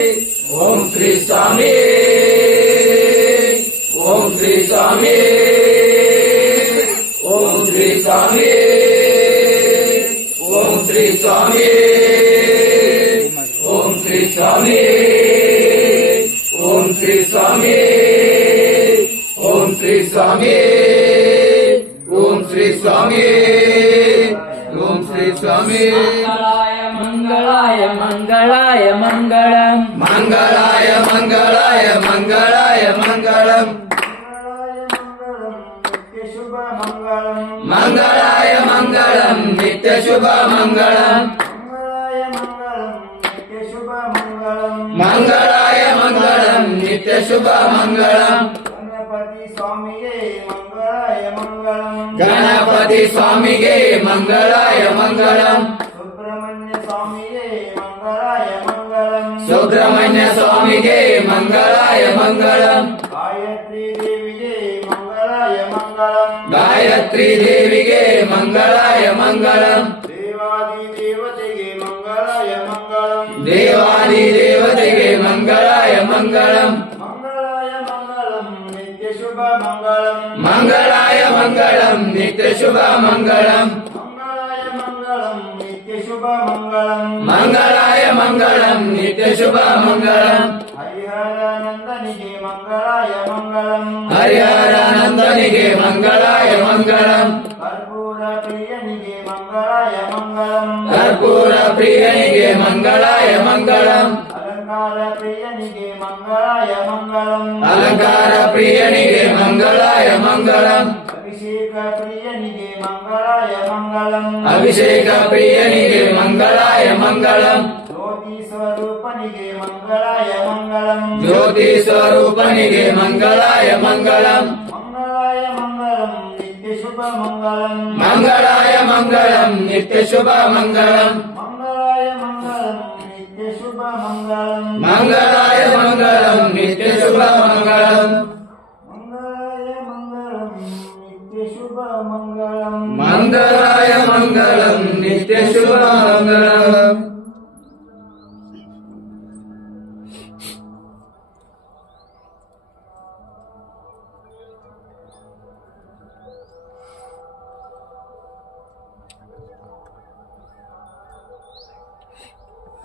ஓம் ஸ்ரீ சாமி ஓம் ஸ்ரீ சாமி ஓம் ஸ்ரீ சாமி ஓம் ஸ்ரீ சாமி ஓம் ஸ்ரீ சாமி ஓம் ஸ்ரீ சாமி ஓம் ஸ்ரீ சாமி ஓம் ஸ்ரீ சாமி ஓம் ஸ்ரீ சாமி ಮಂಗಳಾಯ ಮಂಗಳಾಯ, ಮಂಗಳ. ಮಂಗಳಾಯ ಮಂಗಳಾಯ ಮಂಗಳಾಯ, ಮಂಗಳಂ. ಶುಭ ಮಂಗಳಂ ಮಂಗಳಾಯ, ಮಂಗಳಂ. ನಿತ್ಯ ಶುಭ, ಮಂಗಳಂ. ಮಂಗಳಾಯ, ಮಂಗಳಂ. ನಿತ್ಯ ಶುಭ ಮಂಗಳಂ ಗಣಪತಿ ಸ್ವಾಮಿಗೆ ಮಂಗಳಾಯ ಮಂಗಳಂ. ಗಣಪತಿ ಸ್ವಾಮಿಗೆ ಮಂಗಳಾಯ, ಮಂಗಳಂ. सुब्रमण्य स्वामी के मंगलाय मंगलम। गायत्री देवी के मंगलाय मंगलम। देवादी देवते के मंगलाय मंगलम। मंगलाय मंगलम नित्य शुभ मंगलम। मंगलाय मंगलम नित्य शुभ मंगलम। शुभ मङ्गलम् मङ्गलाय मङ्गलम् नित्यशुभ मङ्गलम् हरिहरानन्दनिगे मङ्गलाय मङ्गलम् हरिहरानन्दनिगे मङ्गलाय मङ्गलम् कर्पूरप्रियनिगे मङ्गलाय मङ्गलम् कर्पूरप्रियनिगे मङ्गलाय मङ्गलम् अलङ्कारप्रियनिगे मङ्गलाय मङ्गलम् अलङ्कारप्रियनिगे मङ्गलाय मङ्गलम् अभिषेकप्रियनिगे मङ्गलाय मङ्गलम् अभिषेकप्रिय మంగళం. జ్యోతి స్వరూపనిಗೆ మంగళాయ మంగళం. జ్యోతి స్వరూపనిಗೆ మంగళాయ మంగళం. మంగళాయ మంగళం నిత్య శుభ మంగళం. మంగళాయ మంగళం నిత్య శుభ మంగళం. మంగళాయ మంగళం నిత్య శుభ మంగళం. మంగళాయ మంగళం నిత్య శుభ మంగళం.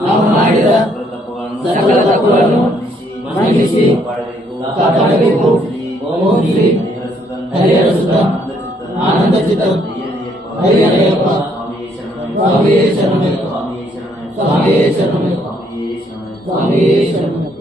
ನಾವು ಮಾಡಿದ ಸಕಲ ತಪ್ಪುಗಳನ್ನು ಮನ್ನಿಸಿ ಕಾಪಾಡಬೇಕು ಹರಿಹರಿಸುತ್ತ ಆನಂದ ಚಿತ್ತ ಹರಿಹರಯ್ಯಪ್ಪ ಸ್ವಾಮಿಯೇ ಶರಣಯ್ಯಪ್ಪ ಸ್ವಾಮಿಯೇ ಶರಣಯ್ಯಪ್ಪ ಸ್ವಾಮಿಯೇ ಶರಣಯ್ಯಪ್ಪ ಸ್ವಾಮಿಯೇ ಶರಣಯ್ಯಪ್ಪ